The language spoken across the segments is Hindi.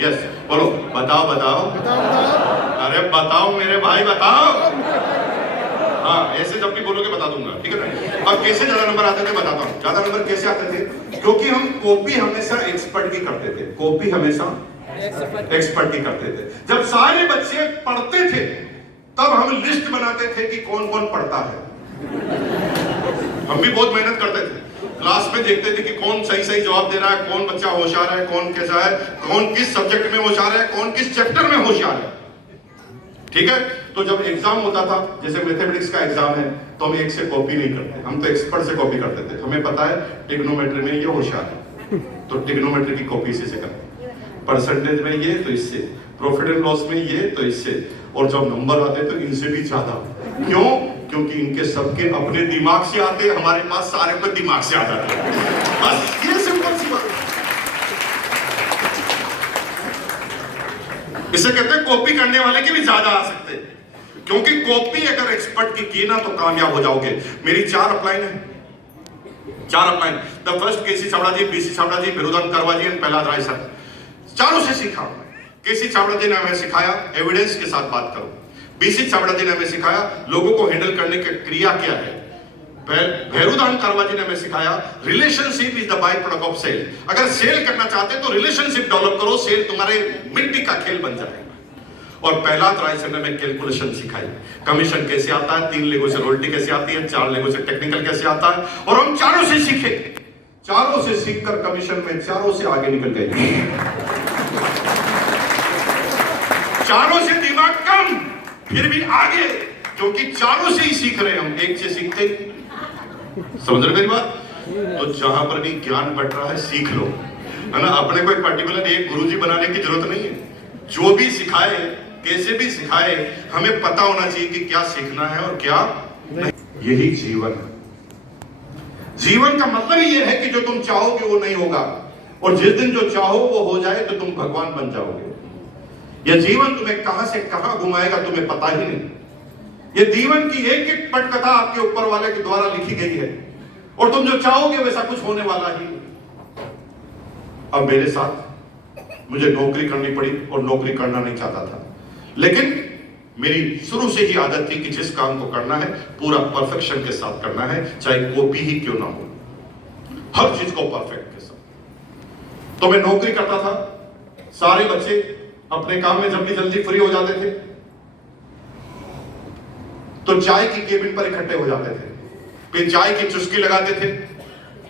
यस बोलो, बताओ बताओ बताओ बताओ। अरे बताओ मेरे भाई बताओ। हाँ ऐसे जब भी बोलोगे बता दूंगा, ठीक है ना। अब कैसे ज्यादा नंबर आते थे बताता हूँ। ज्यादा नंबर कैसे आते थे, क्योंकि हम कॉपी हमेशा एक्सपर्ट की करते थे, कॉपी हमेशा एक्सपर्ट की करते थे। जब सारे बच्चे पढ़ते थे तब हम लिस्ट बनाते थे कि कौन कौन पढ़ता है। हम भी बहुत मेहनत करते थे, क्लास में देखते थे कि कौन सही सही जवाब दे रहा है, कौन बच्चा होशियार है, कौन कैसा है, कौन किस सब्जेक्ट में होशियार है, कौन किस चैप्टर में होशियार है, ठीक है। तो जब एग्जाम होता था, जैसे मैथमेटिक्स का एग्जाम है, तो हम एक से कॉपी नहीं करते, हम तो एक्सपर्ट से कॉपी करते थे। हमें पता है ट्रिग्नोमेट्री में ये होशियार है तो ट्रिग्नोमेट्री की कॉपी इसी से करते, परसेंटेज में ये तो इससे, प्रॉफिट एंड लॉस में ये तो इससे, और जब नंबर आते तो इनसे भी ज्यादा। क्यों? क्योंकि इनके सबके अपने दिमाग से आते, हमारे पास सारे को दिमाग से आ जाते। बस ये सिंपल सी बात। इसे कहते हैं कॉपी करने वाले के भी ज्यादा आ सकते हैं, क्योंकि कॉपी अगर एक्सपर्ट की ना तो कामयाब हो जाओगे। मेरी 4 अपलाइन है, 4 upline. The first K C Chhabra ji, B C Chhabra ji, Birudan Karwa ji and Prahlad Rai sir. चारों से सीखा। केसी छाबड़ा जी ने हमें सिखाया एविडेंस के साथ बात करो, बीसी छाबड़ा जी ने हमें सिखाया लोगों को हैंडल करने की क्रिया क्या है, भैरुदान करवा जी ने हमें सिखाया relationship is the by product of sale. अगर सेल करना चाहते तो रिलेशनशिप डेवलप करो, सेल तुम्हारे मिट्टी का खेल बन जाएगा। और प्रहलाद राय सर ने हमें कैलकुलेशन सिखाई, कमीशन कैसे आता है, 3 लेगों से रॉयल्टी कैसे आती है, 4 लेगों से टेक्निकल कैसे आता है, और हम चारों से सीखे। चारों से सीखकर कमीशन में चारों से आगे निकल गए। चारों से दिमाग कम फिर भी आगे, क्योंकि चारों से ही सीख रहे हैं हम, एक से सीखते ही। समझ रहे मेरी बात? तो जहां पर भी ज्ञान बट रहा है सीख लो, है ना। अपने को एक पर्टिकुलर एक गुरुजी बनाने की जरूरत नहीं है। जो भी सिखाए, कैसे भी सिखाए, हमें पता होना चाहिए कि क्या सीखना है और क्या नहीं। यही जीवन है। जीवन का मतलब ही यह है कि जो तुम चाहोगे वो नहीं होगा, और जिस दिन जो चाहो वो हो जाए तो तुम भगवान बन जाओगे। यह जीवन तुम्हें कहां से कहां घुमाएगा तुम्हें पता ही नहीं। यह जीवन की एक एक पटकथा आपके ऊपर वाले के द्वारा लिखी गई है, और तुम जो चाहोगे वैसा कुछ होने वाला ही। अब मेरे साथ मुझे नौकरी करनी पड़ी, और नौकरी करना नहीं चाहता था, लेकिन मेरी शुरू से ही आदत थी कि जिस काम को करना है पूरा परफेक्शन के साथ करना है, चाहे कॉपी ही क्यों ना हो, हर चीज को परफेक्ट के साथ। तो मैं नौकरी करता था। सारे बच्चे अपने काम में जल्दी फ्री हो जाते थे तो चाय की केबिन पर इकट्ठे हो जाते थे, फिर चाय की चुस्की लगाते थे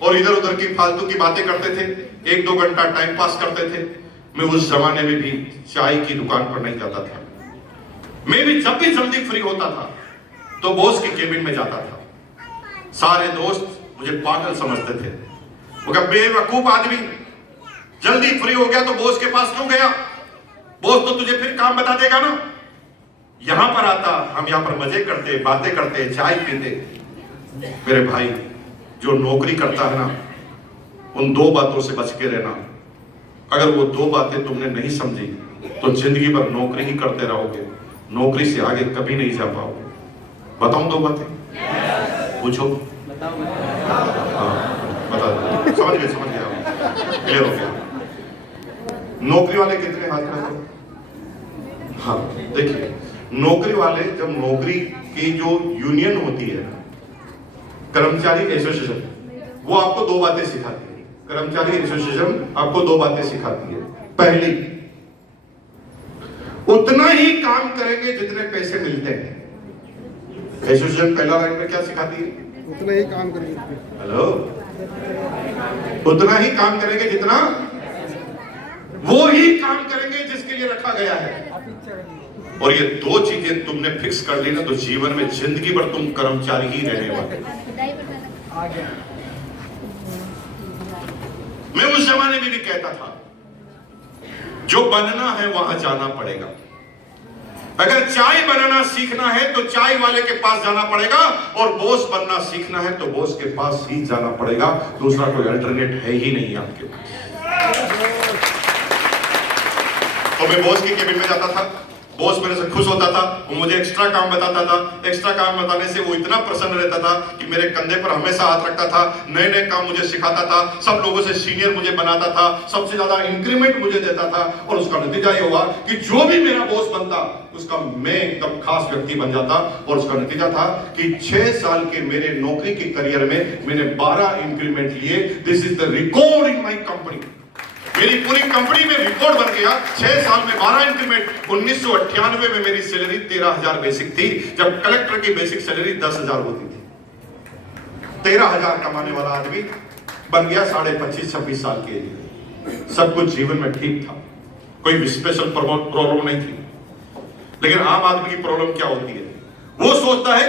और इधर उधर की फालतू की बातें करते थे, 1-2 घंटा टाइम पास करते थे। मैं उस जमाने में भी चाय की दुकान पर नहीं जाता था। मैं भी जब भी जल्दी फ्री होता था तो बॉस की केबिन में जाता था। सारे दोस्त मुझे पागल समझते थे, वो कहा बेवकूफ आदमी, जल्दी फ्री हो गया तो बॉस के पास क्यों गया, बॉस तो तुझे फिर काम बता देगा ना। यहां पर आता, हम यहां पर मजे करते, बातें करते, चाय पीते। मेरे भाई, जो नौकरी करता है ना, उन 2 बातों से बच के रहना। अगर वो 2 बातें तुमने नहीं समझी तो जिंदगी भर नौकरी ही करते रहोगे, नौकरी से आगे कभी नहीं जा पाओगे। बताऊं 2 बातें? पूछो। हाँ बता दो। समझ गए क्लियर हो गया। नौकरी वाले कितने हाथ खड़े करो? हाँ देखिए, नौकरी वाले, जब नौकरी की जो यूनियन होती है, कर्मचारी एसोसिएशन, वो आपको 2 बातें सिखाती है। कर्मचारी एसोसिएशन आपको 2 बातें सिखाती है। पहली, उतना ही काम करेंगे जितने पैसे मिलते हैं। एसोसिएशन पहला लाइन में क्या सिखाती है? उतना ही काम करेंगे। हेलो, उतना ही काम करेंगे जितना, वो ही काम करेंगे जिसके लिए रखा गया है। और ये 2 चीजें तुमने फिक्स कर ली ना तो जीवन में जिंदगी भर तुम कर्मचारी ही रहने वाले। मैं उस जमाने में भी कहता था जो बनना है वहां जाना पड़ेगा। अगर चाय बनाना सीखना है तो चाय वाले के पास जाना पड़ेगा, और बॉस बनना सीखना है तो बॉस के पास ही जाना पड़ेगा। दूसरा कोई अल्टरनेट है ही नहीं आपके पास। तो मैं बॉस की केबिन में जाता था, बॉस मेरे से खुश होता था, वो मुझे एक्स्ट्रा काम बताता था। एक्स्ट्रा काम बताने से वो इतना प्रसन्न रहता था कि मेरे कंधे पर हमेशा हाथ रखता था, नए नए काम मुझे सिखाता था, सब लोगों से सीनियर मुझे बनाता था, सबसे ज्यादा इंक्रीमेंट मुझे देता था। और उसका नतीजा ये हुआ कि जो भी मेरा बॉस बनता उसका मैं एकदम खास व्यक्ति बन जाता। और उसका नतीजा था कि 6 साल के मेरे नौकरी के करियर में मैंने 12 इंक्रीमेंट लिए। This is the record in my company. मेरी पूरी कंपनी में रिकॉर्ड बन गया। 6 साल में 12 इंक्रीमेंट। 1998 में मेरी सैलरी 13,000 बेसिक थी, जब कलेक्टर की बेसिक सैलरी 10,000 होती थी। 13,000 कमाने वाला आदमी बन गया 25-26 साल के लिए। सब कुछ जीवन में ठीक था, कोई स्पेशल प्रॉब्लम नहीं थी। लेकिन आम आदमी की प्रॉब्लम क्या होती है? वो सोचता है